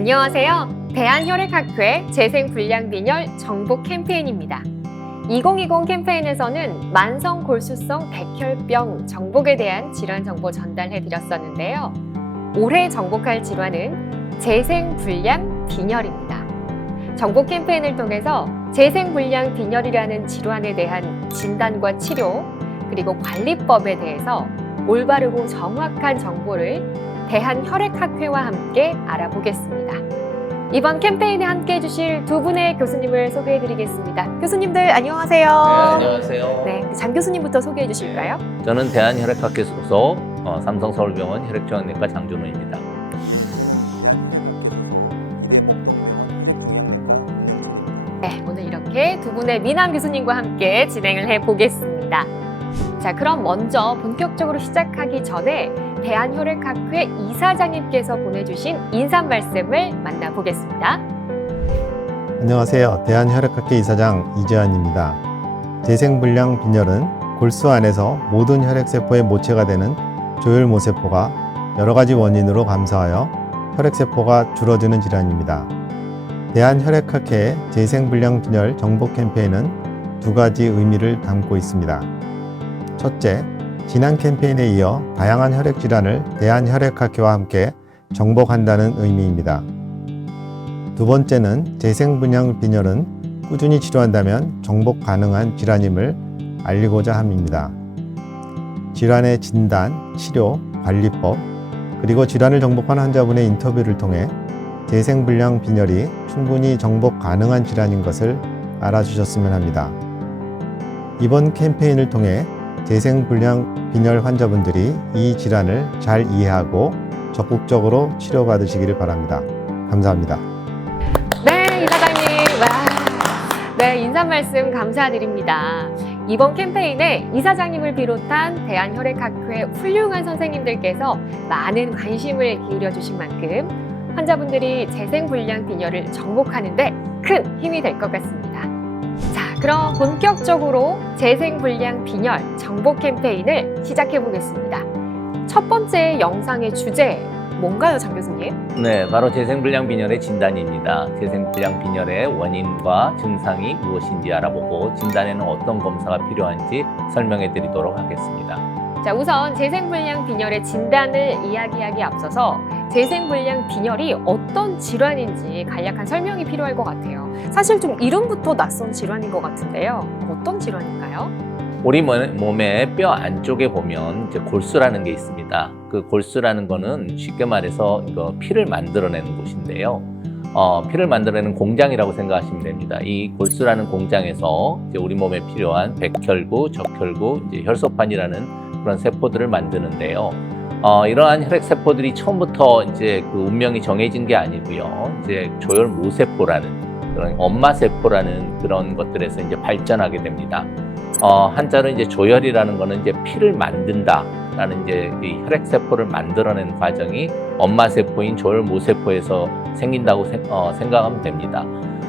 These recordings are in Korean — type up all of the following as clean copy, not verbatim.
안녕하세요. 대한혈액학회 재생불량빈혈 정복 캠페인입니다. 2020 캠페인에서는 만성골수성 백혈병 정복에 대한 질환 정보 전달해 드렸었는데요. 올해 정복할 질환은 재생불량빈혈입니다. 정복 캠페인을 통해서 재생불량빈혈이라는 질환에 대한 진단과 치료, 그리고 관리법에 대해서 올바르고 정확한 정보를 대한혈액학회와 함께 알아보겠습니다. 이번 캠페인에 함께 해주실 두 분의 교수님을 소개해드리겠습니다. 교수님들 안녕하세요. 네, 안녕하세요. 네, 장 교수님부터 소개해 주실까요? 저는 대한혈액학회 소속 삼성서울병원 혈액종양내과 장준호입니다. 네, 오늘 이렇게 두 분의 미남 교수님과 함께 진행을 해보겠습니다. 자, 그럼 먼저 본격적으로 시작하기 전에 대한혈액학회 이사장님께서 보내주신 인사 말씀을 만나보겠습니다. 안녕하세요. 대한혈액학회 이사장 이재환입니다. 재생불량빈혈은 골수 안에서 모든 혈액세포의 모체가 되는 조혈모세포가 여러 가지 원인으로 감소하여 혈액세포가 줄어드는 질환입니다. 대한혈액학회의 재생불량빈혈 정복 캠페인은 두 가지 의미를 담고 있습니다. 첫째, 지난 캠페인에 이어 다양한 혈액질환을 대한혈액학회와 함께 정복한다는 의미입니다. 두 번째는 재생불량빈혈은 꾸준히 치료한다면 정복 가능한 질환임을 알리고자 함입니다. 질환의 진단, 치료, 관리법, 그리고 질환을 정복한 환자분의 인터뷰를 통해 재생불량빈혈이 충분히 정복 가능한 질환인 것을 알아주셨으면 합니다. 이번 캠페인을 통해 재생불량빈혈 환자분들이 이 질환을 잘 이해하고 적극적으로 치료받으시기를 바랍니다. 감사합니다. 네, 이사장님. 와. 네, 인사 말씀 감사드립니다. 이번 캠페인에 이사장님을 비롯한 대한혈액학회 훌륭한 선생님들께서 많은 관심을 기울여 주신 만큼 환자분들이 재생불량빈혈을 정복하는 데 큰 힘이 될 것 같습니다. 자, 그럼 본격적으로 재생불량빈혈 정복 캠페인을 시작해 보겠습니다. 첫 번째 영상의 주제 뭔가요, 장 교수님? 네, 바로 재생불량빈혈의 진단입니다. 재생불량빈혈의 원인과 증상이 무엇인지 알아보고 진단에는 어떤 검사가 필요한지 설명해 드리도록 하겠습니다. 자, 우선 재생불량빈혈의 진단을 이야기하기에 앞서서 재생불량빈혈이 어떤 질환인지 간략한 설명이 필요할 것 같아요. 사실 좀 이름부터 낯선 질환인 것 같은데요. 어떤 질환인가요? 우리 몸의 뼈 안쪽에 보면 이제 골수라는 게 있습니다. 그 골수라는 거는 쉽게 말해서 이거 피를 만들어내는 곳인데요. 피를 만들어내는 공장이라고 생각하시면 됩니다. 이 골수라는 공장에서 이제 우리 몸에 필요한 백혈구, 적혈구, 이제 혈소판이라는 그런 세포들을 만드는데요. 이러한 혈액세포들이 처음부터 이제 그 운명이 정해진 게 아니고요. 이제 조혈모세포라는 그런 엄마세포라는 그런 것들에서 이제 발전하게 됩니다. 한자로 이제 조혈이라는 거는 이제 피를 만든다라는 이제 이 혈액세포를 만들어내는 과정이 엄마세포인 조혈모세포에서 생긴다고 생각하면 됩니다.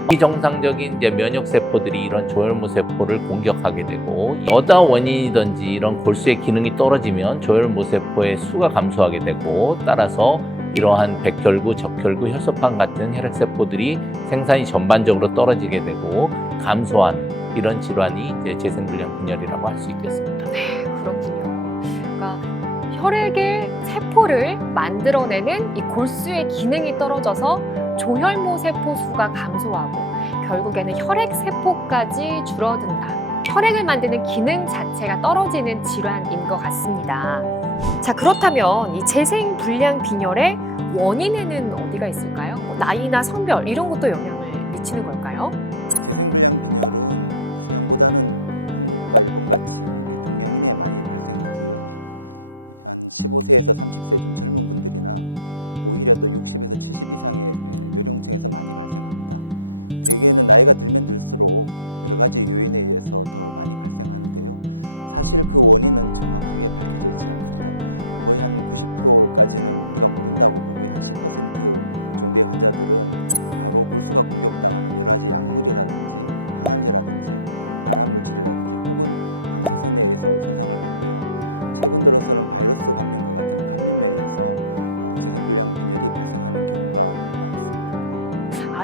비정상적인 이제 면역세포들이 이런 조혈모세포를 공격하게 되고 어떠한 원인이든지 이런 골수의 기능이 떨어지면 조혈모세포의 수가 감소하게 되고 따라서 이러한 백혈구, 적혈구, 혈소판 같은 혈액세포들이 생산이 전반적으로 떨어지게 되고 감소하는 이런 질환이 이제 재생불량빈혈이라고 할 수 있겠습니다. 네, 그렇군요. 그러니까 혈액의 세포를 만들어내는 이 골수의 기능이 떨어져서 조혈모세포 수가 감소하고 결국에는 혈액세포까지 줄어든다. 혈액을 만드는 기능 자체가 떨어지는 질환인 것 같습니다. 자, 그렇다면 이 재생불량빈혈의 원인에는 어디가 있을까요? 나이나 성별 이런 것도 영향을 미치는 걸까요?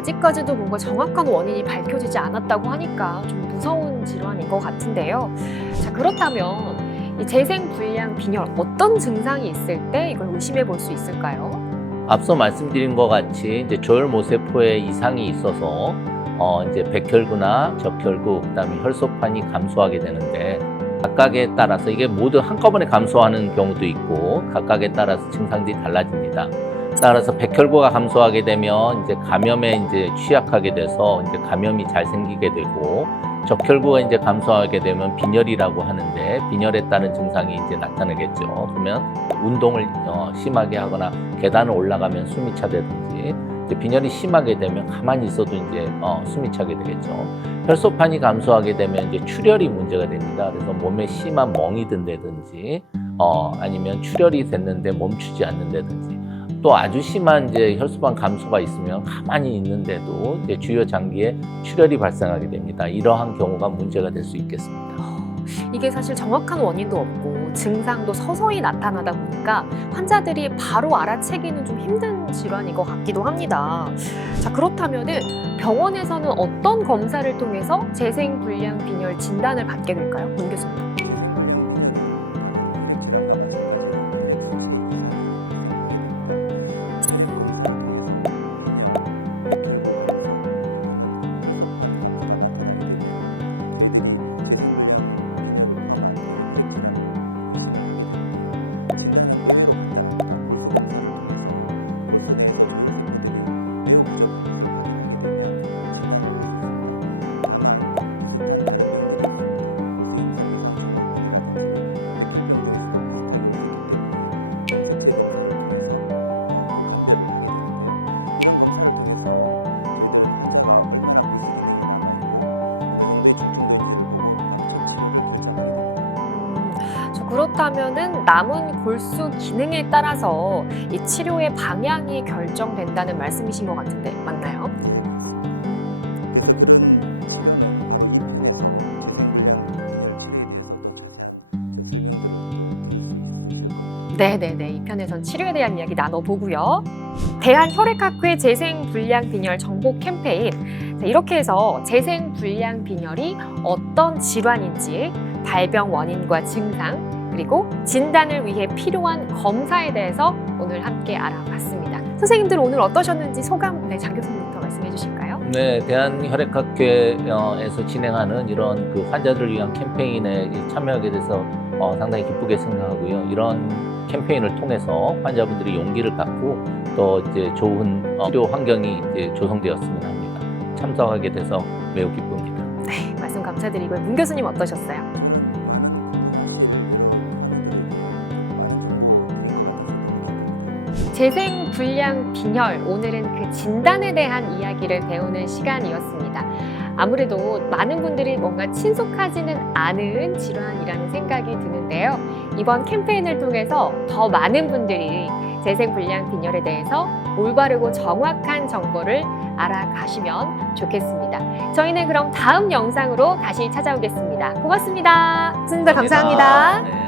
아직까지도 뭔가 정확한 원인이 밝혀지지 않았다고 하니까 좀 무서운 질환인 것 같은데요. 자, 그렇다면 이 재생불량 빈혈 어떤 증상이 있을 때 이걸 의심해 볼 수 있을까요? 앞서 말씀드린 것 같이 이제 조혈모세포에 이상이 있어서 이제 백혈구나 적혈구, 그다음에 혈소판이 감소하게 되는데 각각에 따라서 이게 모두 한꺼번에 감소하는 경우도 있고 각각에 따라서 증상들이 달라집니다. 따라서 백혈구가 감소하게 되면 이제 감염에 이제 취약하게 돼서 이제 감염이 잘 생기게 되고 적혈구가 이제 감소하게 되면 빈혈이라고 하는데 빈혈에 따른 증상이 이제 나타나겠죠. 그러면 운동을 심하게 하거나 계단을 올라가면 숨이 차다든지 이제 빈혈이 심하게 되면 가만히 있어도 이제 숨이 차게 되겠죠. 혈소판이 감소하게 되면 이제 출혈이 문제가 됩니다. 그래서 몸에 심한 멍이 든다든지 아니면 출혈이 됐는데 멈추지 않는다든지 또 아주 심한 이제 혈소판 감소가 있으면 가만히 있는데도 이제 주요 장기에 출혈이 발생하게 됩니다. 이러한 경우가 문제가 될 수 있겠습니다. 이게 사실 정확한 원인도 없고 증상도 서서히 나타나다 보니까 환자들이 바로 알아채기는 좀 힘든 질환인 것 같기도 합니다. 자, 그렇다면은 병원에서는 어떤 검사를 통해서 재생불량 빈혈 진단을 받게 될까요? 문 교수님. 그렇다면은 남은 골수 기능에 따라서 이 치료의 방향이 결정된다는 말씀이신 것 같은데 맞나요? 네네네. 이 편에선 치료에 대한 이야기 나눠보고요. 대한혈액학회 재생불량 빈혈 정보 캠페인. 자, 이렇게 해서 재생불량 빈혈이 어떤 질환인지, 발병 원인과 증상, 그리고 진단을 위해 필요한 검사에 대해서 오늘 함께 알아봤습니다. 선생님들 오늘 어떠셨는지 소감, 장 교수님부터 말씀해 주실까요? 네, 대한혈액학회에서 진행하는 이런 그 환자들을 위한 캠페인에 참여하게 돼서 상당히 기쁘게 생각하고요. 이런 캠페인을 통해서 환자분들이 용기를 갖고 또 이제 좋은 치료 환경이 이제 조성되었으면 합니다. 참석하게 돼서 매우 기쁩니다. 네, 말씀 감사드리고요. 문 교수님 어떠셨어요? 재생불량 빈혈, 오늘은 그 진단에 대한 이야기를 배우는 시간이었습니다. 아무래도 많은 분들이 뭔가 친숙하지는 않은 질환이라는 생각이 드는데요. 이번 캠페인을 통해서 더 많은 분들이 재생불량 빈혈에 대해서 올바르고 정확한 정보를 알아가시면 좋겠습니다. 저희는 그럼 다음 영상으로 다시 찾아오겠습니다. 고맙습니다. 교수님들 감사합니다. 네.